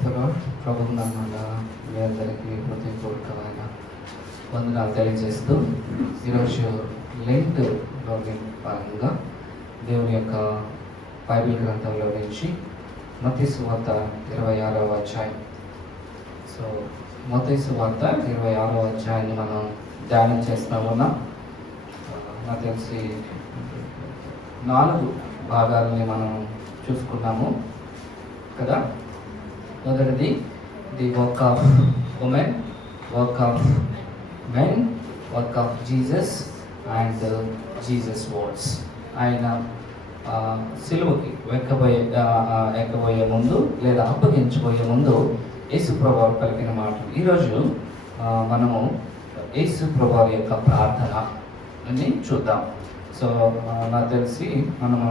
క్రైస్తవ ప్రభుత్వ నామాన మీ అందరికీ హృదయపూర్వకమైన వందనాలు తెలియజేస్తూ ఈరోజు లెంట్లోని భాగంగా దేవుని యొక్క బైబిల్ గ్రంథంలో నుంచి మత్తయి సువార్త 26వ అధ్యాయం. సో మత్తయి సువార్త 26వ అధ్యాయాన్ని మనం ధ్యానం చేస్తూ ఉన్నాం. నాకు తెలిసి 4 భాగాలని మనం చూసుకున్నాము కదా. మొదటిది the work of women, work of men, work of Jesus and Jesus words. ఆయన సిలువకి ఎక్కబోయే ముందు లేదా అప్పగించబోయే ముందు యేసు ప్రభువు పలికిన మాటలు. ఈరోజు మనము యేసు ప్రభువు యొక్క ప్రార్థన అని చూద్దాం. సో నాకు తెలిసి మనము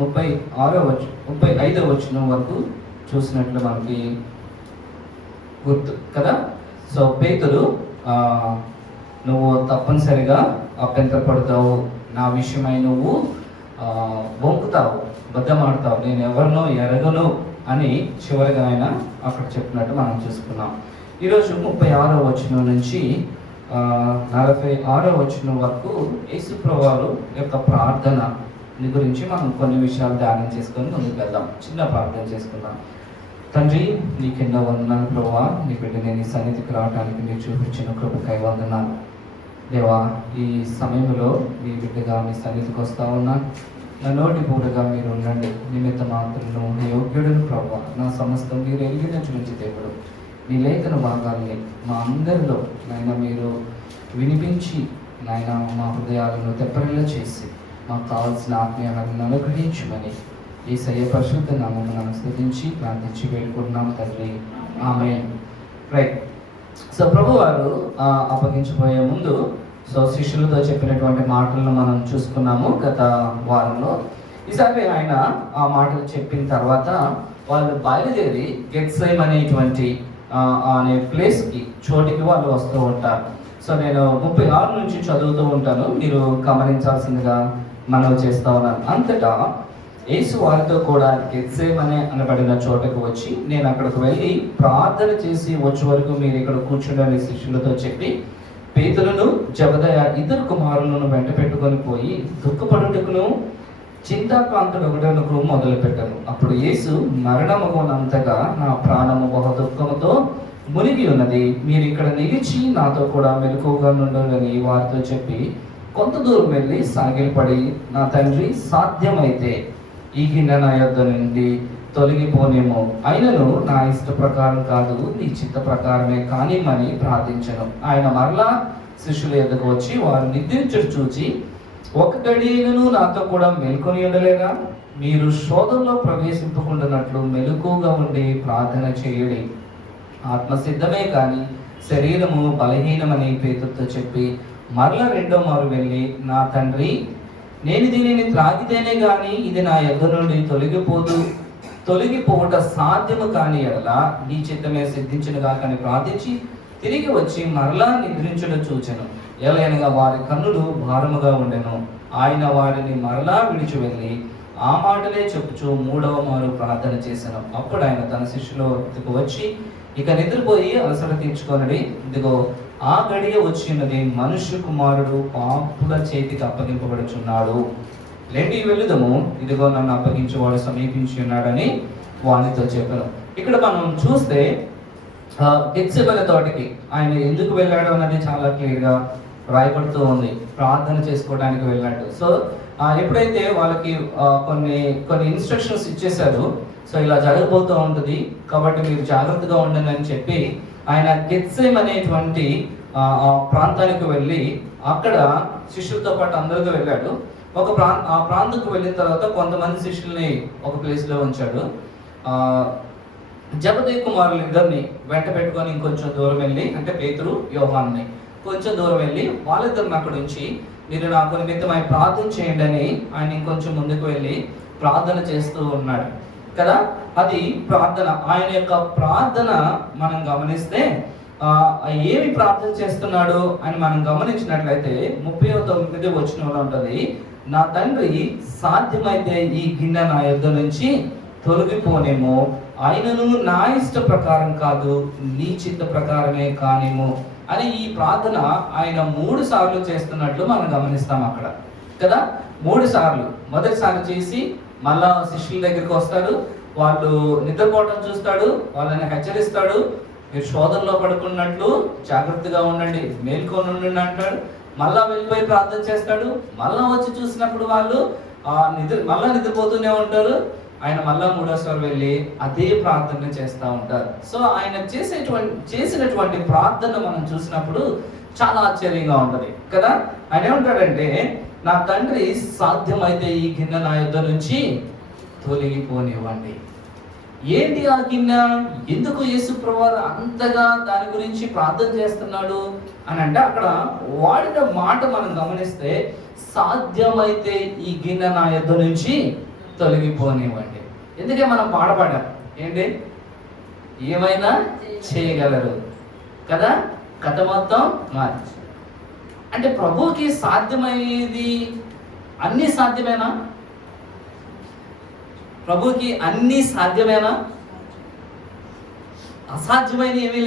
35వ వచనం వరకు చూసినట్లు మనకి గుర్తు కదా. సో పేతురు, నువ్వు తప్పనిసరిగా అభ్యంతరపడతావు, నా విషయమై నువ్వు వంకుతావు, బద్దమాడతావు, నేను ఎవరినో ఎరగను అని చివరిగా ఆయన అక్కడ చెప్పినట్టు మనం చూసుకున్నాం. ఈరోజు 36వ వచనం నుంచి 46వ వచనం వరకు యేసు ప్రభువు యొక్క ప్రార్థన గురించి మనం కొన్ని విషయాలు ధ్యానం చేసుకొని ముందుకు వెళ్దాం. చిన్న ప్రార్థన చేసుకుందాం. తండ్రి, నీకెన్నో వందనాలు ప్రభువా, నీ బిడ్డని నీ సన్నిధికి రావడానికి మీరు చూపించిన కృపకై వందనాలు దేవా. ఈ సమయంలో మీ బిడ్డగా మీ సన్నిధికి వస్తూ ఉన్నా, నా నోటి పూటగా మీరు ఉండండి. నిమిత్త మాత్రను యోగ్యుడును ప్రభువా, నా సమస్తం మీరు ఎరిగిన చూపించి దేవుడు మీ లేఖన భాగాల్ని మా అందరిలో నాయన మీరు వినిపించి నాయన మా హృదయాలను తెప్పరిల్లా చేసి మాకు కావాల్సిన ఆత్మీయాలను అనుగ్రహించమని యేసయ్య పరిశుద్ధ నామమున స్తుతించి ప్రార్థించి వేడుకుంటున్నాం తండ్రి, ఆమేన్. రైట్. సో ప్రభువారు అప్పగించబోయే ముందు శిష్యులతో చెప్పినటువంటి మాటలను మనం చూసుకున్నాము గత వారంలో. ఈసారి ఆయన ఆ మాటలు చెప్పిన తర్వాత వాళ్ళు బయలుదేరి గెత్సేమ్ అనేటువంటి అనే ప్లేస్కి, చోటికి వాళ్ళు వస్తూ ఉంటారు. సో నేను 36 నుంచి చదువుతూ ఉంటాను, మీరు గమనించాల్సిందిగా మనవి చేస్తా ఉన్నాను. అంతటా యేసు వారితో కూడా గెత్సేమ్ అనబడిన చోటకు వచ్చి, నేను అక్కడికి వెళ్ళి ప్రార్థన చేసి వచ్చే వరకు మీరు ఇక్కడ కూర్చుండని శిష్యులతో చెప్పి, పేతురును జబదయ 2 కుమారులను వెంట పెట్టుకొని పోయి దుఃఖపడుటకును చింతాక్రాంతుడొకటకు మొదలు పెట్టాను. అప్పుడు యేసు, మరణమగునంతగా నా ప్రాణము బహు దుఃఖముతో మునిగి ఉన్నది, మీరు ఇక్కడ నిలిచి నాతో కూడా మెలకువగా నుండాలని వారితో చెప్పి కొంత దూరం వెళ్ళి సాగిలపడి, నా తండ్రి, సాధ్యమైతే ఈ గిన్నె నా యొద్ద నుండి తొలగిపోనేమో, అయినను నా ఇష్ట ప్రకారం కాదు, నీ చిత్త ప్రకారమే కానిమని ప్రార్థించను. ఆయన మరలా శిష్యుల యొద్దకు వచ్చి వారు నిద్రించుడు చూచి, ఒక గడియను నాతో కూడా మెలుకొని ఉండలేరా? మీరు శోధనలో ప్రవేశింపకుండానట్లు మెలకుగా ఉండి ప్రార్థన చేయడి. ఆత్మ సిద్ధమే కానీ శరీరము బలహీనమని పేతురుతో చెప్పి మరల 2వ మారు వెళ్ళి, నా తండ్రి, నేను దీనిని త్రాగితేనే గాని ఇది నా యొద్ద నుండి తొలగిపోవట సాధ్యము కాని ఎడలా నీ చిత్తమే సిద్ధించునుగా కానీ ప్రార్థించి తిరిగి వచ్చి మరలా నిద్రించుట చూచెను. ఎలయనగా వారి కన్నులు భారముగా ఉండెను. ఆయన వారిని మరలా విడిచి వెళ్ళి ఆ మాటలే చెప్పుచూ 3వ మారు ప్రార్థన చేశాను. అప్పుడు ఆయన తన శిష్యులకు వచ్చి, ఇక నిద్రపోయి అలసట తీర్చుకొనడి, ఇదిగో ఆ గడియ వచ్చినది, మనుష్య కుమారుడు పాపుల చేతికి అప్పగింపబడుచున్నాడు. లేండి వెళ్ళుదము, ఇదిగో నన్ను అప్పగించేవాడు సమీపించి ఉన్నాడని వానితో చెప్పాను. ఇక్కడ మనం చూస్తే గెత్సేమనే తోటకి ఆయన ఎందుకు వెళ్ళాడు అన్నది చాలా క్లియర్గా రాయబడుతూ ఉంది. ప్రార్థన చేసుకోవడానికి వెళ్ళినట్టు. సో ఎప్పుడైతే వాళ్ళకి కొన్ని ఇన్స్ట్రక్షన్స్ ఇచ్చేశారు, సో ఇలా జరగబోతూ ఉంటుంది కాబట్టి మీరు జాగ్రత్తగా ఉండండి అని చెప్పి ఆయన గెత్సేమ్ అనేటువంటి ప్రాంతానికి వెళ్ళి అక్కడ శిష్యులతో పాటు అందరితో వెళ్ళాడు. ఆ ప్రాంతంకు వెళ్ళిన తర్వాత కొంతమంది శిష్యుల్ని ఒక ప్లేస్లో ఉంచాడు. జబదయి కుమారులు 2 వెంట పెట్టుకొని ఇంకొంచెం దూరం వెళ్ళి, అంటే పేతురు, యోహాన్ని కొంచెం దూరం వెళ్ళి వాళ్ళిద్దరిని అక్కడ ఉంచి, మీరు నాకు నిమిత్తమై ప్రార్థన చేయండి అని ఆయన ఇంకొంచెం ముందుకు వెళ్ళి ప్రార్థన చేస్తూ ఉన్నాడు కదా. అది ప్రార్థన. ఆయన యొక్క ప్రార్థన మనం గమనిస్తే ఏమి ప్రార్థన చేస్తున్నాడు అని మనం గమనించినట్లయితే 39వ వచనంలో ఉంటుంది, నా తండ్రి, సాధ్యమైతే ఈ గిన్నె నా యొద్ద నుంచి తొలగిపోనేమో, ఆయనను నా ఇష్ట ప్రకారం కాదు నీ చిత్త ప్రకారమే కానిము అని ఈ ప్రార్థన ఆయన 3 సార్లు చేస్తున్నట్లు మనం గమనిస్తాం అక్కడ కదా. 3 సార్లు. మొదటిసారి చేసి మళ్ళా శిష్యుల దగ్గరికి వస్తాడు, వాళ్ళు నిద్రపోవటం చూస్తాడు, వాళ్ళని హెచ్చరిస్తాడు, మీరు శోధనలో పడుకున్నట్లు జాగ్రత్తగా ఉండండి, మేల్కొని ఉండండి అంటాడు. మళ్ళా వెళ్ళిపోయి ప్రార్థన చేస్తాడు, మళ్ళా వచ్చి చూసినప్పుడు వాళ్ళు మళ్ళా నిద్రపోతూనే ఉంటారు. ఆయన మళ్ళా 3వసారి వెళ్ళి అదే ప్రార్థన చేస్తూ ఉంటారు. సో ఆయన చేసినటువంటి ప్రార్థన మనం చూసినప్పుడు చాలా ఆశ్చర్యంగా ఉంటుంది కదా. ఆయన ఏమంటాడంటే, నా తండ్రి సాధ్యమైతే ఈ గిన్నె నా యుద్ధ నుంచి తొలగిపోనివ్వండి. ఏంటి ఆ గిన్నె? ఎందుకు యేసు ప్రభువు అంతగా దాని గురించి ప్రార్థన చేస్తున్నాడు అని అంటే, అక్కడ వాడిన మాట మనం గమనిస్తే, సాధ్యమైతే ఈ గిన్నె నా యుద్ధ నుంచి తొలగిపోనివ్వండి. ఎందుకే మనం పాడపాడాం ఏంటి, ఏమైనా చేయగలరు కదా, కథ మొత్తం మార్చి. అంటే ప్రభువుకి సాధ్యమయ్యేది అన్నీ సాధ్యమేనా? ప్రభువుకి అన్నీ సాధ్యమేనా? అసాధ్యమైన ఏమీ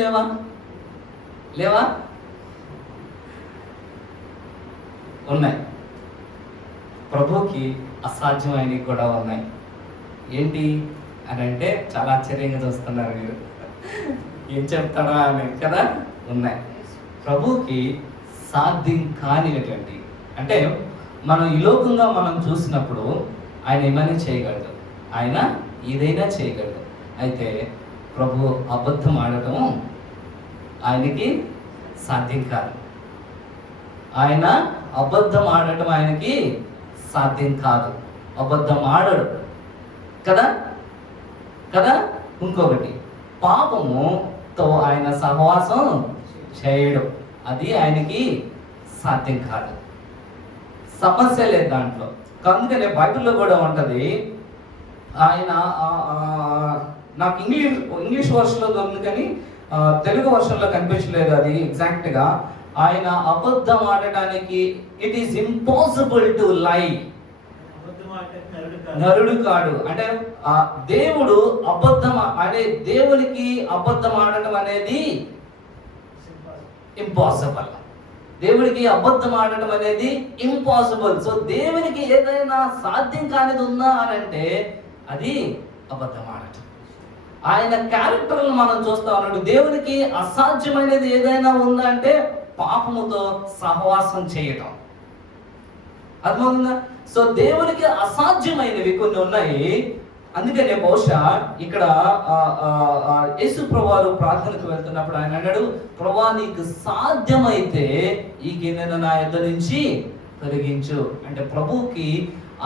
లేవా? ఉన్నాయి. ప్రభువుకి అసాధ్యమైనవి కూడా ఉన్నాయి. ఏంటి అని అంటే, చాలా ఆశ్చర్యంగా చూస్తున్నారు మీరు, ఏం చెప్తాడా అని కదా. ఉన్నాయి. ప్రభువుకి సాధ్యం కానిటువంటి, అంటే మనం ఈ లోకంగా మనం చూసినప్పుడు ఆయన ఏమైనా చేయగలడు, ఆయన ఏదైనా చేయగలడు. అయితే ప్రభు అబద్ధం ఆడటం ఆయనకి సాధ్యం కాదు. ఆయన అబద్ధం ఆడటం ఆయనకి సాధ్యం కాదు. అబద్ధం ఆడడు కదా. ఇంకొకటి, పాపముతో ఆయన సహవాసం చేయడు, అది ఆయనకి సాధ్యం కాదు. సమస్య లేదు దాంట్లో. అందుకనే బైబిల్లో కూడా ఉంటది, ఆయన నాకు ఇంగ్లీష్ వర్షన్లో ఉంది కానీ తెలుగు వర్షన్లో కనిపించలేదు అది ఎగ్జాక్ట్గా. ఆయన అబద్ధం ఆడటానికి it is impossible to lie. నరుడు కాడు అంటే దేవుడు అబద్ధం అంటే దేవునికి అబద్ధం ఆడటం అనేది ఇంపాసిబుల్. దేవుడికి అబద్ధం ఆడటం అనేది ఇంపాసిబుల్. సో దేవునికి ఏదైనా సాధ్యం కానిది ఉందా అని అంటే అది అబద్ధం ఆడటం. ఆయన క్యారెక్టర్లు మనం చూస్తా ఉన్నాడు. దేవునికి అసాధ్యమైనది ఏదైనా ఉందంటే పాపముతో సహవాసం చేయటం. అర్థమవుతుందా? సో దేవునికి అసాధ్యమైనవి కొన్ని ఉన్నాయి. అందుకనే బహుశా ఇక్కడ యేసు ప్రభువారు ప్రార్థనకు వెళ్తున్నప్పుడు ఆయన అన్నాడు, ప్రభువా నీకు సాధ్యమైతే ఈ గిన్నెను నా యొద్ద నుంచి తొలగించు. అంటే ప్రభువుకి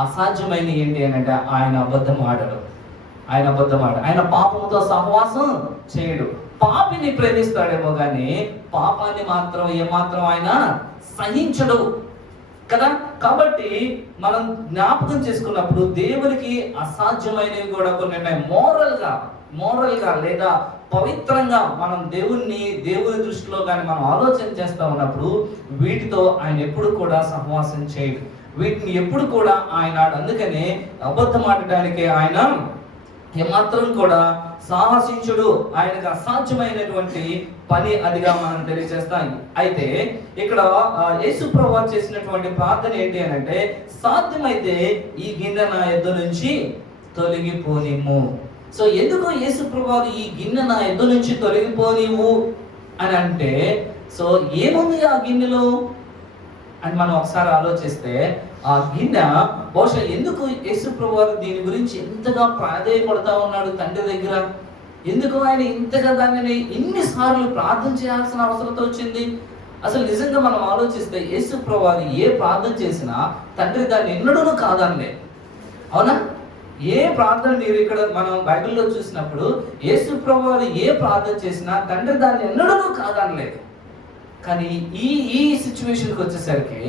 అసాధ్యమైన ఏంటి అని అంటే ఆయన అబద్ధం ఆడడు. ఆయన పాపముతో సహవాసం చేయడు. పాపిని ప్రేమిస్తాడేమో కానీ పాపాన్ని మాత్రం ఏమాత్రం ఆయన సహించడు కదా. కాబట్టి మనం జ్ఞాపకం చేసుకున్నప్పుడు దేవునికి అసాధ్యమైనవి కూడా కొన్ని ఉన్నాయి. మోరల్గా లేదా పవిత్రంగా మనం దేవుని దృష్టిలో కానీ మనం ఆలోచన చేస్తూ ఉన్నప్పుడు వీటితో ఆయన ఎప్పుడు కూడా సహవాసం చేయడు. వీటిని ఎప్పుడు కూడా ఆయన అందుకనే అబద్ధం ఆడటానికి ఆయన ఏమాత్రం కూడా సాహసించుడు. ఆయనకు అసాధ్యమైనటువంటి పని అదిగా మనం తెలియజేస్తాం. అయితే ఇక్కడ యేసు ప్రభువు చేసినటువంటి ప్రార్థన ఏంటి అని అంటే, సాధ్యమైతే ఈ గిన్నె నా యొద్ద నుంచి తొలగిపోనిమ్ము. సో ఎందుకు యేసు ప్రభువు ఈ గిన్నె నా యొద్ద నుంచి తొలగిపోనివ్వు అని అంటే, సో ఏముంది ఆ గిన్నెలో అని మనం ఒకసారి ఆలోచిస్తే, ఆ గిన్నె బహుశా ఎందుకు యేసు ప్రభువు దీని గురించి ఎంతగా ప్రాధేయపడతా ఉన్నాడు తండ్రి దగ్గర, ఎందుకు ఆయన ఇంతగా దానిని ఇన్నిసార్లు ప్రార్థన చేయాల్సిన అవసరం వచ్చింది? అసలు నిజంగా మనం ఆలోచిస్తే యేసు ప్రభువు ఏ ప్రార్థన చేసినా తండ్రి దాన్ని ఎన్నడూ కాదనలే. అవునా? ఏ ప్రార్థన మీరు ఇక్కడ మనం బైబిల్లో చూసినప్పుడు యేసు ప్రభువు ఏ ప్రార్థన చేసినా తండ్రి దాన్ని ఎన్నడూ కాదనలేదు. కానీ ఈ సిచ్యువేషన్కి వచ్చేసరికి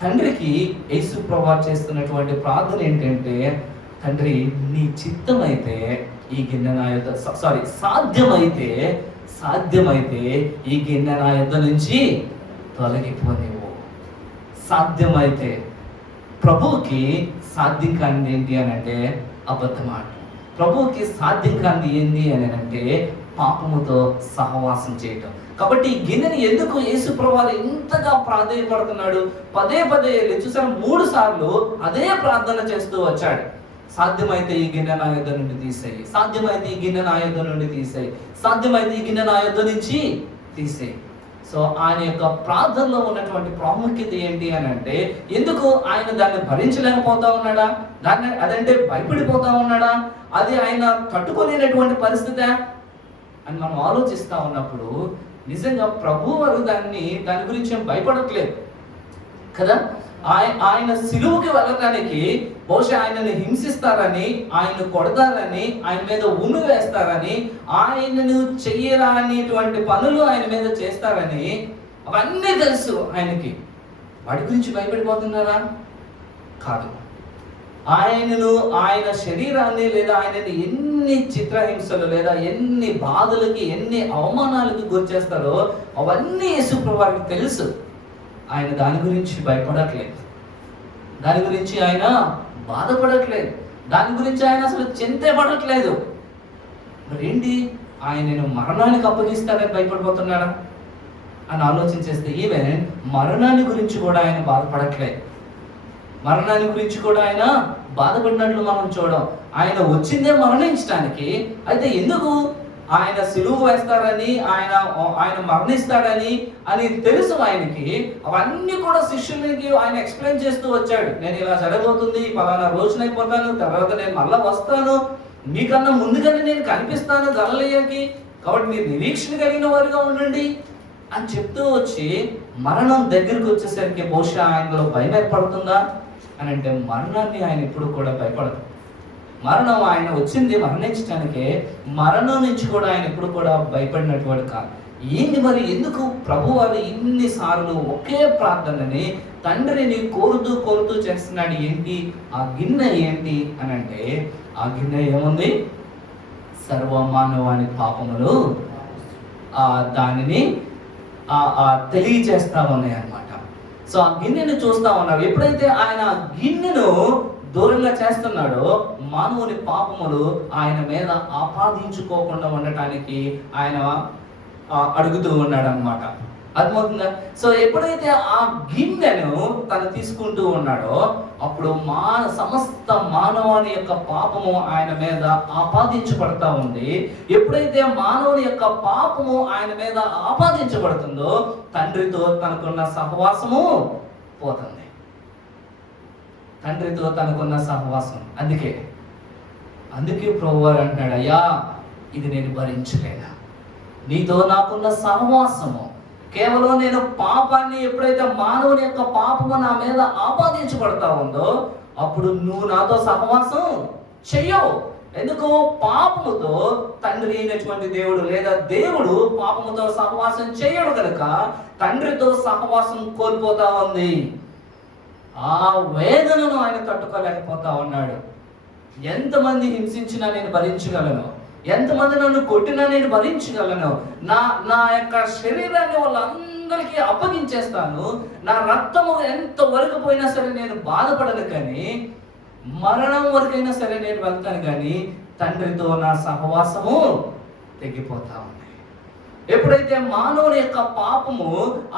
తండ్రికి యేసు ప్రభువు చేస్తున్నటువంటి ప్రార్థన ఏంటంటే, తండ్రి నీ చిత్తమైతే ఈ గిన్నె నా యొద్ద సాధ్యమైతే ఈ గిన్నె నా యొద్ద నుంచి తొలగిపోనివ్వు. సాధ్యమైతే ప్రభువుకి సాధ్యం కానిది ఏంటి అని అంటే అబద్ధం ఆడటం. ప్రభువుకి సాధ్యం కానిది ఏంది అని అంటే పాపముతో సహవాసం చేయటం. కాబట్టి ఈ గిన్నెని ఎందుకు యేసు ప్రభువు ఇంతగా ప్రాధేయపడుతున్నాడు? పదే పదే చూసారు, 3 సార్లు అదే ప్రార్థన చేస్తూ వచ్చాడు. సాధ్యమైతే ఈ గిన్నె నా యొద్ద నుండి తీసేయి, సాధ్యమైతే ఈ గిన్నె నా యొద్ద నుండి తీసేయి, సాధ్యమైతే ఈ గిన్నె నా యొద్ద నుంచి తీసేయి. సో ఆయన యొక్క ప్రార్థనలో ఉన్నటువంటి ప్రాముఖ్యత ఏంటి అని అంటే, ఎందుకు ఆయన దాన్ని భరించలేకపోతా ఉన్నాడా? అదంటే భయపడిపోతా ఉన్నాడా? అది ఆయన తట్టుకోలేనటువంటి పరిస్థితి అని మనం ఆలోచిస్తా ఉన్నప్పుడు నిజంగా ప్రభు వారు దాని గురించి ఏం భయపడట్లేదు కదా. ఆయన సిలువుకి వెళ్ళడానికి బహుశా ఆయనని హింసిస్తారని, ఆయన కొడతారని, ఆయన మీద ఉమ్మి వేస్తారని, ఆయనను చెయ్యరానిటువంటి పనులు ఆయన మీద చేస్తారని అవన్నీ తెలుసు ఆయనకి. వాటి గురించి భయపడిపోతున్నారా? కాదు. ఆయన శరీరాన్ని లేదా ఆయనని ఎన్ని చిత్రహింసలు లేదా ఎన్ని బాధలకి, ఎన్ని అవమానాలకి గురి చేస్తారో అవన్నీ యేసుప్రభువు వారికి తెలుసు. ఆయన దాని గురించి భయపడట్లేదు, దాని గురించి ఆయన బాధపడట్లేదు, దాని గురించి ఆయన అసలు చింతపడట్లేదు. మరేంటి, ఆయనను మరణానికి అప్పగిస్తారని భయపడిపోతున్నాడా అని ఆలోచించేస్తే ఈవెన్ మరణాన్ని గురించి కూడా ఆయన బాధపడట్లేదు. మరణాన్ని గురించి కూడా ఆయన బాధపడినట్లు మనం చూడం. ఆయన వచ్చిందే మరణించడానికి. అయితే ఎందుకు? ఆయన సిలువ వేస్తారని, ఆయన మరణిస్తాడని అని తెలుసు ఆయనకి. అవన్నీ కూడా శిష్యులకి ఆయన ఎక్స్ప్లెయిన్ చేస్తూ వచ్చాడు. నేను ఇలా జరగబోతుంది, పలానా రోజునైపోతాను, తర్వాత నేను మళ్ళా వస్తాను, మీకన్నా ముందుగానే నేను కనిపిస్తాను గలిలయకి, కాబట్టి మీరు నిరీక్షణ కలిగిన వారుగా ఉండండి అని చెప్తూ వచ్చి మరణం దగ్గరికి వచ్చేసరికి బహుశా ఆయనలో భయం ఏర్పడుతుందా అని అంటే, మరణాన్ని ఆయన ఎప్పుడు కూడా భయపడదు. మరణం ఆయన వచ్చింది మరణించడానికే, మరణం నుంచి కూడా ఆయన ఎప్పుడు కూడా భయపడినటువంటి కాదు. ఏంటి మరి, ఎందుకు ప్రభు వారు ఇన్నిసార్లు ఒకే ప్రార్థనని తండ్రిని కోరుతూ చేస్తున్నాడు? ఏంటి ఆ గిన్నె ఏంటి అని అంటే, ఆ గిన్నె ఏముంది? సర్వమానవాని పాపములు దానిని తెలియజేస్తా ఉన్నాయి అన్నమాట. సో ఆ గిన్నెను చూస్తా ఉన్నారు. ఎప్పుడైతే ఆయన గిన్నెను దూరంగా చేస్తున్నాడో మానవుని పాపములు ఆయన మీద ఆపాదించుకోకుండా ఉండటానికి ఆయన అడుగుతూ ఉన్నాడు అనమాట. అర్థమవుతుందా? సో ఎప్పుడైతే ఆ గిన్నెను తను తీసుకుంటూ ఉన్నాడో అప్పుడు సమస్త మానవుని యొక్క పాపము ఆయన మీద ఆపాదించబడతా ఉంది. ఎప్పుడైతే మానవుని యొక్క పాపము ఆయన మీద ఆపాదించబడుతుందో తండ్రితో తనకున్న సహవాసము పోతుంది. తండ్రితో తనకున్న సహవాసం. అందుకే ప్రభువారు అంటున్నాడు, అయ్యా ఇది నేను భరించలేను. నీతో నాకున్న సహవాసము కేవలం నేను పాపాన్ని, ఎప్పుడైతే మానవుని యొక్క పాపము నా మీద ఆపాదించబడతా ఉందో అప్పుడు నువ్వు నాతో సహవాసం చెయ్యవు. ఎందుకు? పాపముతో తండ్రి అయినటువంటి దేవుడు లేదా దేవుడు పాపముతో సహవాసం చేయడు కనుక తండ్రితో సహవాసం కోల్పోతా ఉంది. ఆ వేదనను ఆయన తట్టుకోలేకపోతా ఉన్నాడు. ఎంతమంది హింసించినా నేను భరించగలను, ఎంతమంది నన్ను కొట్టినా నేను భరించగలను, నా యొక్క శరీరాన్ని వాళ్ళందరికీ అప్పగించేస్తాను, నా రక్తము ఎంత వరకు పోయినా సరే నేను బాధపడను, కానీ మరణం వరకైనా సరే నేను వెళ్తాను, కానీ తండ్రితో నా సహవాసము తెగిపోతా ఉంది. ఎప్పుడైతే మానవుని యొక్క పాపము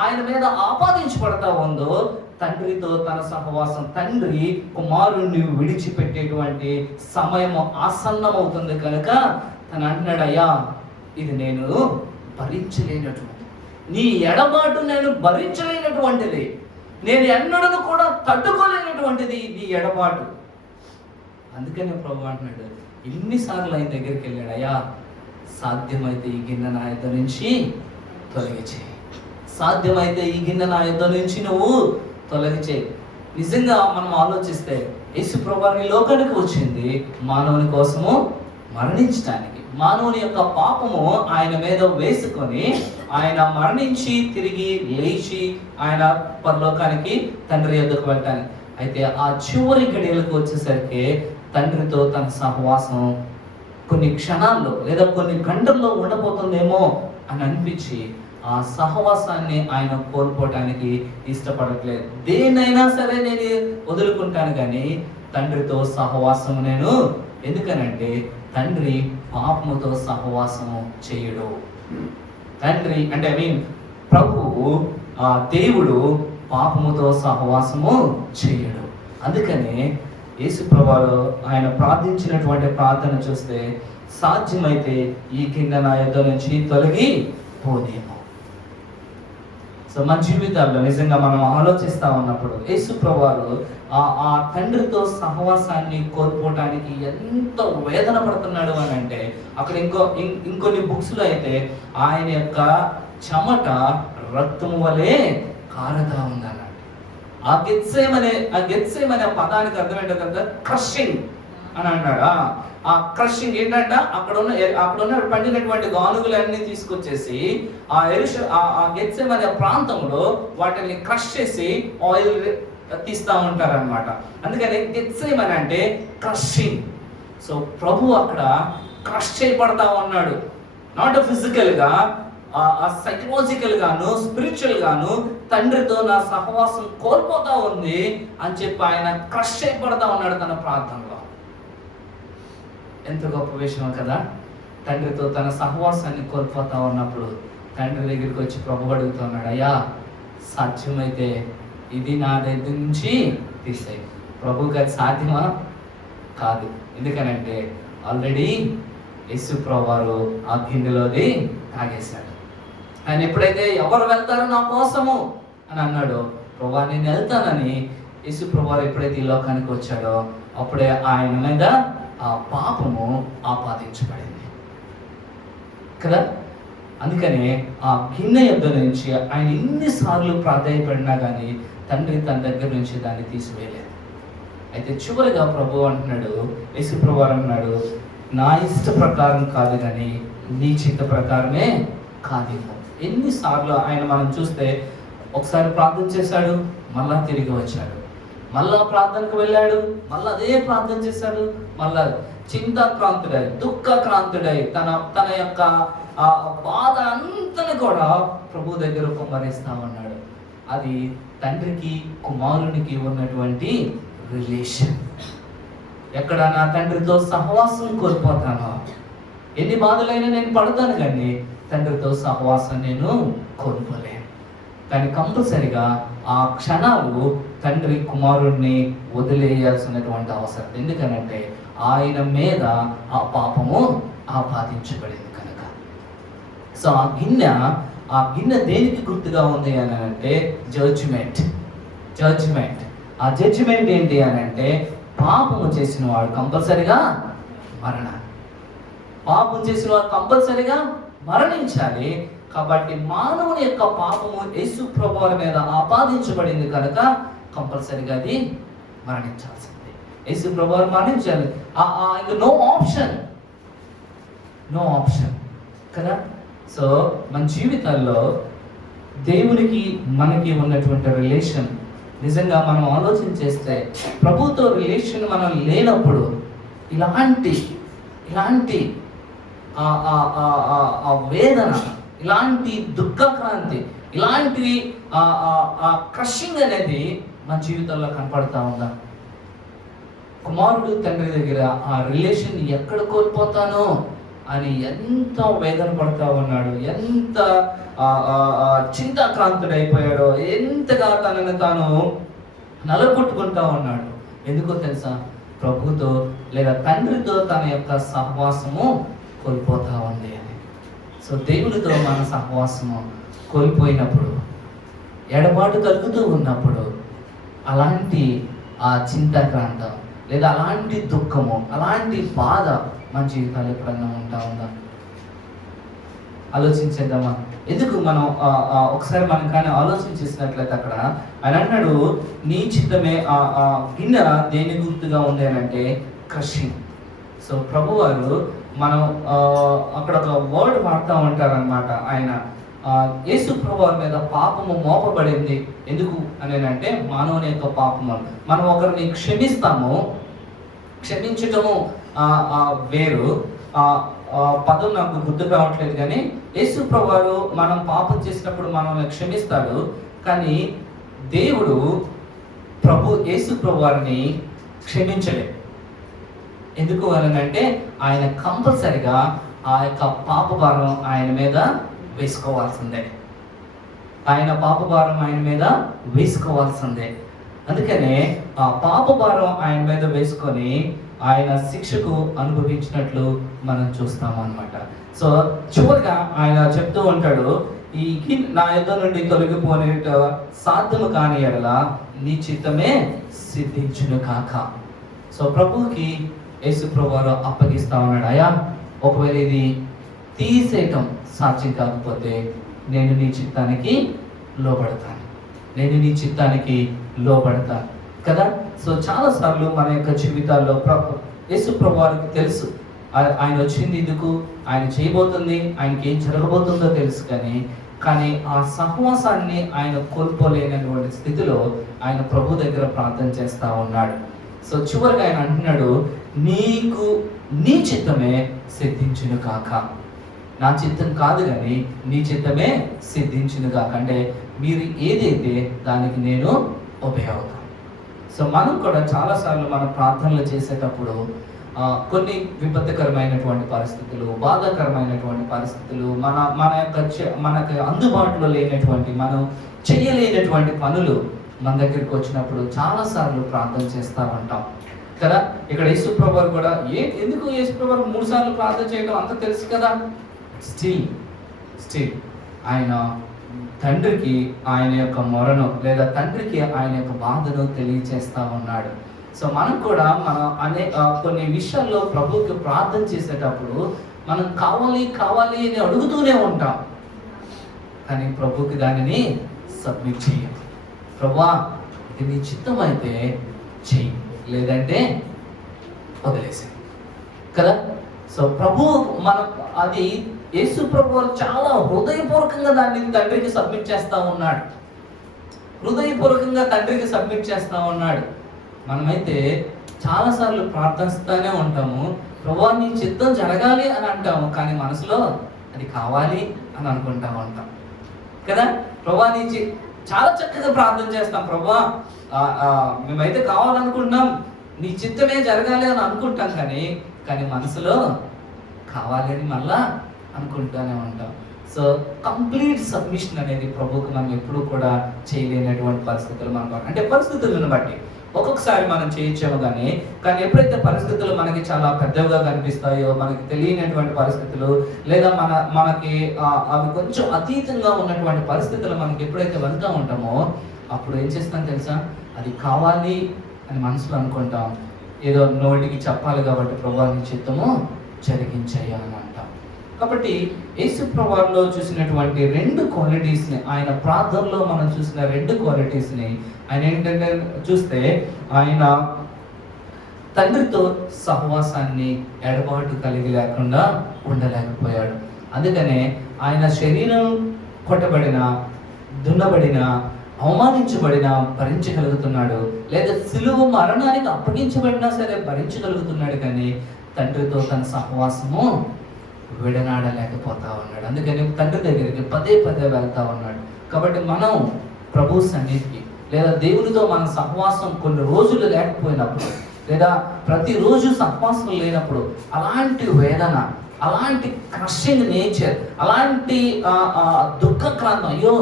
ఆయన మీద ఆపాదించబడతా ఉందో తండ్రితో తన సహవాసం, తండ్రి కుమారుణ్ణి విడిచిపెట్టేటువంటి సమయము ఆసన్నమవుతుంది కనుక తను అంటున్నాడు, అయ్యా ఇది నేను భరించలేనటువంటి, నీ ఎడబాటు నేను భరించలేనటువంటిది, నేను ఎన్నడూ కూడా తట్టుకోలేనటువంటిది నీ ఎడబాటు. అందుకనే ప్రభు అంటున్నాడు, ఎన్నిసార్లు ఆయన దగ్గరికి వెళ్ళాడు, అయ్యా సాధ్యమైతే ఈ గిన్నె నా యొద్ద నుంచి తొలగించేయి, సాధ్యమైతే ఈ గిన్నె నా యొద్ద నుంచి నువ్వు తొలగించేయి. నిజంగా మనం ఆలోచిస్తే యేసు ప్రభువు ఈ లోకానికి వచ్చింది మానవుని కోసము మరణించడానికి. మానవుని యొక్క పాపము ఆయన మీద వేసుకొని ఆయన మరణించి తిరిగి లేచి ఆయన పరలోకానికి తండ్రి యొద్దకు వెళ్ళటానికి. అయితే ఆ చివరి గడియలకు వచ్చేసరికి తండ్రితో తన సహవాసం కొన్ని క్షణాల్లో లేదా కొన్ని గంటల్లో ఉండబోతుందేమో అని అనిపించి ఆ సహవాసాన్ని ఆయన కోల్పోవటానికి ఇష్టపడట్లేదు. దేన్నైనా సరే నేను వదులుకుంటాను, కానీ తండ్రితో సహవాసం నేను ఎందుకనంటే తండ్రి పాపముతో సహవాసము చేయడు. తండ్రి అంటే ప్రభువు దేవుడు పాపముతో సహవాసము చేయడు. అందుకనే యేసు ప్రభువు ఆయన ప్రార్థించినటువంటి ప్రార్థన చూస్తే, సాధ్యమైతే ఈ కింద నా యొద్ద నుంచి తొలగి పోనేమో. సో మన జీవితాల్లో నిజంగా మనం ఆలోచిస్తా ఉన్నప్పుడు యేసు ప్రభువు ఆ తండ్రితో సహవాసాన్ని కోల్పోవడానికి ఎంత వేదన పడుతున్నాడు అని అంటే, అక్కడ ఇంకొన్ని బుక్స్లో అయితే ఆయన యొక్క చెమట రక్తము వలె కారదా ఉందన్నట్టు. ఆ గెత్సేమనే పదానికి అర్థం ఏంటో కదా, క్రషింగ్ అని అన్నాడు. ఆ క్రషింగ్ ఏంటంట, అక్కడ ఉన్న పండినటువంటి గానుగులన్నీ తీసుకొచ్చేసి ఆ గెత్సేమనే ప్రాంతంలో వాటిని క్రష్ చేసి ఆయిల్ తీస్తూ ఉంటారనమాట. అందుకని గెత్సేమని అంటే క్రషింగ్. సో ప్రభు అక్కడ క్రష్ చేయబడతా ఉన్నాడు. నాట్ ఫిజికల్ గా, సైకలాజికల్ గాను స్పిరిచువల్ గాను తండ్రితో నా సహవాసం కోల్పోతా ఉంది అని చెప్పి ఆయన క్రష్ చేయబడతా ఉన్నాడు తన ప్రార్థనలో. ఎంత గొప్ప విషయం కదా. తండ్రితో తన సహవాసాన్ని కోల్పోతా ఉన్నప్పుడు తండ్రి దగ్గరికి వచ్చి ప్రభు అడుగుతున్నాడు, అయ్యా సాధ్యమైతే ఇది నా దగ్గర నుంచి తీసేయి. ప్రభుకి అది సాధ్యమా? కాదు. ఎందుకనంటే ఆల్రెడీ యేసు ప్రభువారు ఆ గిన్నెలోది తాగేశాడు. ఆయన ఎప్పుడైతే ఎవరు వెళ్తారో నా కోసము అని అన్నాడో, ప్రభువా నేను వెళ్తానని యేసు ప్రభువారు ఎప్పుడైతే ఈ లోకానికి వచ్చాడో అప్పుడే ఆయన మీద ఆ పాపము ఆపాదించబడింది కదా. అందుకనే ఆ గిన్నె యొద్ద నుంచి ఆయన ఎన్నిసార్లు ప్రాధాన్యపడినా కానీ తండ్రి తన దగ్గర నుంచి దాన్ని తీసివేయలేదు. అయితే చివరిగా ప్రభు అంటున్నాడు, యేసు ప్రభు అంటున్నాడు, నా ఇష్ట ప్రకారం కాదు కానీ నీ చిత్త ప్రకారమే కాదేమో. ఎన్నిసార్లు ఆయన మనం చూస్తే ఒకసారి ప్రార్థన చేశాడు, మళ్ళా తిరిగి వచ్చాడు, మళ్ళా ప్రార్థనకు వెళ్ళాడు, మళ్ళా అదే ప్రార్థన చేశాడు, మళ్ళా చింతాక్రాంతుడై దుఃఖక్రాంతుడై తన యొక్క బాధ అంతని కూడా ప్రభు దగ్గర కుమ్మరిస్తా ఉన్నాడు. అది తండ్రికి కుమారునికి ఉన్నటువంటి రిలేషన్. ఎక్కడ నా తండ్రితో సహవాసం కోల్పోతానో, ఎన్ని బాధలైనా నేను పడతాను కానీ తండ్రితో సహవాసం నేను కోల్పోలేను. కానీ కంపల్సరిగా ఆ క్షణాలు తండ్రి కుమారుడిని వదిలేయాల్సినటువంటి అవసరం. ఎందుకనంటే ఆయన మీద ఆ పాపము ఆపాదించబడింది కనుక. సో ఆ గిన్నె దేనికి గుర్తుగా ఉంది అని అంటే జడ్జిమెంట్. ఆ జడ్జిమెంట్ ఏంటి అని అంటే పాపము చేసిన వాడు కంపల్సరిగా మరణించాలి. కాబట్టి మానవుని యొక్క పాపము యేసు ప్రభువు మీద ఆపాదించబడింది కనుక కంపల్సరిగా అది మరణించాల్సిందే. యేసు ప్రభువు మరణించాలి. ఇంకా నో ఆప్షన్ కదా. సో మన జీవితాల్లో దేవునికి మనకి ఉన్నటువంటి రిలేషన్ నిజంగా మనం ఆలోచన చేస్తే, ప్రభుతో రిలేషన్ మనం లేనప్పుడు ఇలాంటి వేదన, ఇలాంటి దుఃఖక్రాంతి, ఇలాంటి క్రషింగ్ అనేది మన జీవితంలో కనపడతా ఉందా? కుమారుడు తండ్రి దగ్గర ఆ రిలేషన్ ఎక్కడ కోల్పోతానో అని ఎంత వేదన పడతా ఉన్నాడు, ఎంత చింతాక్రాంతుడైపోయాడో, ఎంతగా తనను తాను నలగొట్టుకుంటా ఉన్నాడు. ఎందుకో తెలుసా? ప్రభుతో లేదా తండ్రితో తన యొక్క సహవాసము కోల్పోతా ఉంది అని. సో దేవునితో మన సహవాసము కోల్పోయినప్పుడు, ఎడబాటు కలుగుతూ ఉన్నప్పుడు అలాంటి ఆ చింతాక్రాంతం లేదా అలాంటి దుఃఖము, అలాంటి బాధ మన జీవితాలు ఎప్పుడన్నా ఉంటా ఉందా? ఆలోచించేద్దామా? ఎందుకు మనం ఒకసారి మనం కానీ ఆలోచించేసినట్లయితే అక్కడ ఆయన అన్నాడు, నీ చిత్తమే ఆ గిన్నె దేని గుర్తుగా ఉంది అని అంటే క్రషింగ్. సో ప్రభు వారు మనం అక్కడ ఒక వర్డ్ వాడుతూ ఉంటారనమాట. ఆయన యేసు ప్రభు మీద పాపము మోపబడింది. ఎందుకు అని అంటే మానవుని యొక్క పాపము. మనం ఒకరిని క్షమిస్తాము, క్షమించటము వేరు. పదం నాకు గుర్తు రావట్లేదు కానీ యేసు ప్రభువారు మనం పాపం చేసినప్పుడు మనల్ని క్షమిస్తాడు. కానీ దేవుడు యేసు ప్రభువారిని క్షమించలేదు. ఎందుకు అనంటే ఆయన కంపల్సరిగా ఆ యొక్క పాప భారం ఆయన మీద వేసుకోవాల్సిందే. ఆయన పాప భారం ఆయన మీద వేసుకోవాల్సిందే. అందుకనే ఆ పాప భారం ఆయన మీద వేసుకొని ఆయన శిక్షకు అనుభవించినట్లు మనం చూస్తాము అన్నమాట. సో చివరిగా ఆయన చెప్తూ ఉంటాడు, ఈ నా యుద్ధ నుండి తొలగిపోనేట సాధ్యము కాని ఎడల నీ చిత్తమే సిద్ధించును కాక. సో ప్రభువుకి యేసు ప్రభువారు అప్పగిస్తా ఉన్నాడు, అయ్యా ఒకవేళ ఇది తీసేయటం సాధ్యం కాకపోతే నేను నీ చిత్తానికి లోబడతాను, నేను నీ చిత్తానికి లోబడతాను కదా. సో చాలా సార్లు మన యొక్క జీవితాల్లో యేసు ప్రభువారికి తెలుసు ఆయన వచ్చింది ఎందుకు, ఆయన చేయబోతుంది, ఆయనకి ఏం జరగబోతుందో తెలుసు. కానీ ఆ సహవాసాన్ని ఆయన కోల్పోలేనటువంటి స్థితిలో ఆయన ప్రభు దగ్గర ప్రార్థన చేస్తా ఉన్నాడు. సో చివరిగా ఆయన అంటున్నాడు, నీకు నీ చిత్తమే సిద్ధించును కాక. నా చిత్తం కాదు కానీ నీ చిత్తమే సిద్ధించును కాక. అంటే మీరు ఏదైతే దానికి నేను ఒబే అవుతాను. సో మనం కూడా చాలాసార్లు మన ప్రార్థనలు చేసేటప్పుడు కొన్ని విపత్తికరమైనటువంటి పరిస్థితులు, బాధాకరమైనటువంటి పరిస్థితులు, మనకు అందుబాటులో లేనటువంటి, మనం చేయలేనటువంటి పనులు మన దగ్గరికి వచ్చినప్పుడు చాలాసార్లు ప్రార్థన చేస్తూ ఉంటాం కదా. ఇక్కడ యేసు ప్రభువు కూడా ఎందుకు యేసు ప్రభువు 3 సార్లు ప్రార్థన చేయడం అంత తెలుసు కదా. స్టిల్ ఆయన తండ్రికి ఆయన యొక్క మొరను లేదా తండ్రికి ఆయన యొక్క బాధను తెలియచేస్తా ఉన్నాడు. సో మనం కూడా కొన్ని విషయాల్లో ప్రభువుకి ప్రార్థన చేసేటప్పుడు మనం కావాలి అని అడుగుతూనే ఉంటాం, కానీ ప్రభువుకి దానిని సబ్మిట్ చేయం. ప్రభువా ఇది నీ చిత్తం అయితే చెయ్యి, లేదంటే వదిలేసాయి కదా. సో ప్రభువు అది యేసు ప్రభువు చాలా హృదయపూర్వకంగా దాన్ని తండ్రికి సబ్మిట్ చేస్తా ఉన్నాడు, హృదయపూర్వకంగా తండ్రికి సబ్మిట్ చేస్తా ఉన్నాడు. మనమైతే చాలాసార్లు ప్రార్థిస్తూనే ఉంటాము, ప్రభువా నీ చిత్తం జరగాలి అని అంటాము, కానీ మనసులో అది కావాలి అని అనుకుంటా ఉంటాం కదా. ప్రభువా చాలా చక్కగా ప్రార్థన చేస్తాం, ప్రభువా మేమైతే కావాలనుకుంటున్నాం, నీ చిత్తమే జరగాలి అని అనుకుంటాం, కానీ మనసులో కావాలి అని మళ్ళా అనుకుంటూనే ఉంటాం. సో కంప్లీట్ సబ్మిషన్ అనేది ప్రభువుకి మనం ఎప్పుడూ కూడా చేయలేనటువంటి పరిస్థితులు మనకు, అంటే పరిస్థితులను బట్టి ఒక్కొక్కసారి మనం చేయొచ్చాము, కానీ ఎప్పుడైతే పరిస్థితులు మనకి చాలా పెద్దవిగా కనిపిస్తాయో, మనకి తెలియనటువంటి పరిస్థితులు లేదా మనకి అవి కొంచెం అతీతంగా ఉన్నటువంటి పరిస్థితులు మనకి ఎప్పుడైతే వెళ్తూ ఉంటామో అప్పుడు ఏం చేస్తాం తెలుసా, అది కావాలి అని మనసులో అనుకుంటాం, ఏదో నోటికి చెప్పాలి కాబట్టి ప్రభువా నీ చిత్తము జరిగించయ్యా అని అంటాం. కాబట్టి యేసు ప్రభువులో చూసినటువంటి 2 క్వాలిటీస్ని, ఆయన ప్రార్థనలో మనం చూసిన 2 క్వాలిటీస్ని ఆయన ఏంటంటే చూస్తే, ఆయన తండ్రితో సహవాసాన్ని ఎడబాటు కలిగి లేకుండా ఉండలేకపోయాడు. అందుకనే ఆయన శరీరం కొట్టబడిన, దున్నబడిన, అవమానించబడిన భరించగలుగుతున్నాడు, లేదా సిలువ మరణానికి అప్పగించబడినా సరే భరించగలుగుతున్నాడు, కానీ తండ్రితో తన సహవాసము విడనాడలేకపోతా ఉన్నాడు. అందుకని తండ్రి దగ్గరికి పదే వెళ్తా ఉన్నాడు. కాబట్టి మనం ప్రభు సన్నిధికి లేదా దేవునితో మన సహవాసం కొన్ని రోజులు లేకపోయినప్పుడు, లేదా ప్రతిరోజు సహవాసం లేనప్పుడు అలాంటి వేదన, అలాంటి క్రషింగ్ నేచర్, అలాంటి దుఃఖక్రాంతం, అయ్యో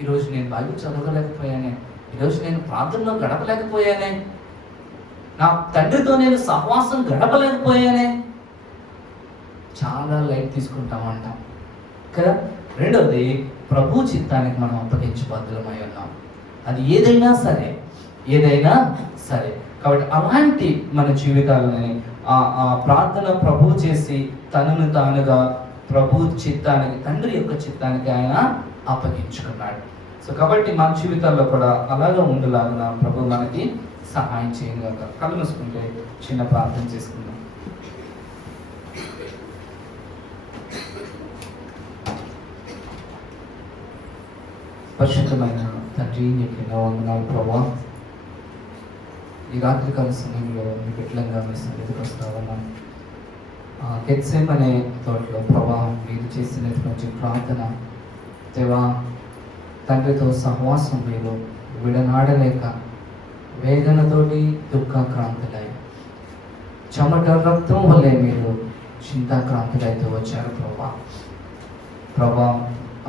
ఈరోజు నేను బైబిల్ చదవలేకపోయానే, ఈరోజు నేను ప్రార్థనలో గడపలేకపోయానే, నా తండ్రితో నేను సహవాసం గడపలేకపోయానే, చాలా లైట్ తీసుకుంటామంటాం కదా. రెండవది, ప్రభు చిత్తానికి మనం అప్పగించి బద్దులమై ఉన్నాం, అది ఏదైనా సరే. కాబట్టి అలాంటి మన జీవితాలని ఆ ప్రార్థన ప్రభు చేసి తనను తానుగా ప్రభు చిత్తానికి, తండ్రి యొక్క చిత్తానికి ఆయన అప్పగించుకున్నాడు. సో కాబట్టి మన జీవితాల్లో కూడా అలాగా ఉండేలాగా ప్రభు మనకి సహాయం చేయగలగా. కళ్ళు మూసుకుంటే చిన్న ప్రార్థన చేసుకుందాం. పరిశుద్ధమైన తండ్రి, నీకు ఎన్నో వందనాలు ప్రభువా. ఈ రాత్రికాల సమయంలో మీ బిడ్డలంగా మీ సన్నిధికి వస్తా ఉన్నాం. గెత్సేమనే తోటలో ప్రభా మీరు చేసినటువంటి ప్రార్థన దేవా, తండ్రితో సహవాసం మీరు విడనాడలేక వేదనతోటి దుఃఖాక్రాంతులై చెమట రక్తం వల్లే మీరు చింతాక్రాంతులైతే వచ్చారు ప్రభా. ప్రభా,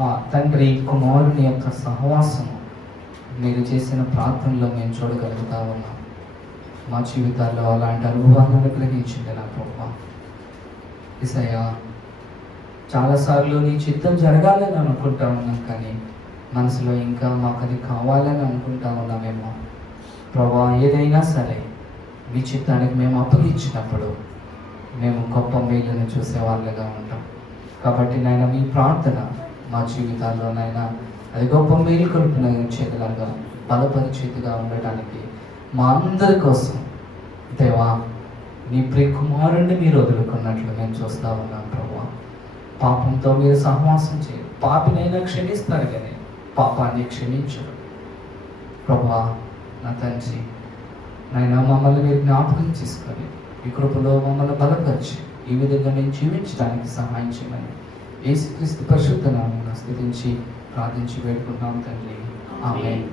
ఆ తండ్రి కుమారుని యొక్క సహవాసము మీరు చేసిన ప్రార్థనలో మేము చూడగలుగుతా ఉన్నాం. మా జీవితాల్లో అలాంటి అనుభవాలను అనుగ్రహించింది నా ప్రభా. యేసయ్యా, చాలాసార్లు నీ చిత్తం జరగాలని అనుకుంటా ఉన్నాం, కానీ మనసులో ఇంకా మాకు అది కావాలని అనుకుంటా ఉన్నామేమో. ప్రభా, ఏదైనా సరే మీ చిత్తానికి మేము అప్పగించినప్పుడు మేము గొప్ప మేలును చూసే వాళ్ళగా ఉంటాం. కాబట్టి నాయన, మీ ప్రార్థన మా జీవితాల్లో నాయన అది గొప్ప మేలు కొలుపునిచ్చేదిలాగా బలపరిచేదిగా ఉండటానికి మా అందరి కోసం దేవా, నీ ప్రియ కుమారుణ్ణి మీరు వదులుకున్నట్లు మేము చూస్తూ ఉన్నాం ప్రభా. పాపంతో మీరు సహవాసం చేయరు, పాపినైనా క్షమిస్తారు కానీ పాపాన్ని క్షమించరు ప్రభా. నా తండ్రి నాయన, మమ్మల్ని మీరు జ్ఞాపకం చేసుకొని ఈ కృపలో మమ్మల్ని బలపరిచి ఈ విధంగా మేము జీవించడానికి సహాయం చేయమని యేసుక్రీస్తు పరిశుద్ధ నామమున స్తుతించి ప్రార్థించి వేడుకున్నాం తండ్రి. ఆమేన్.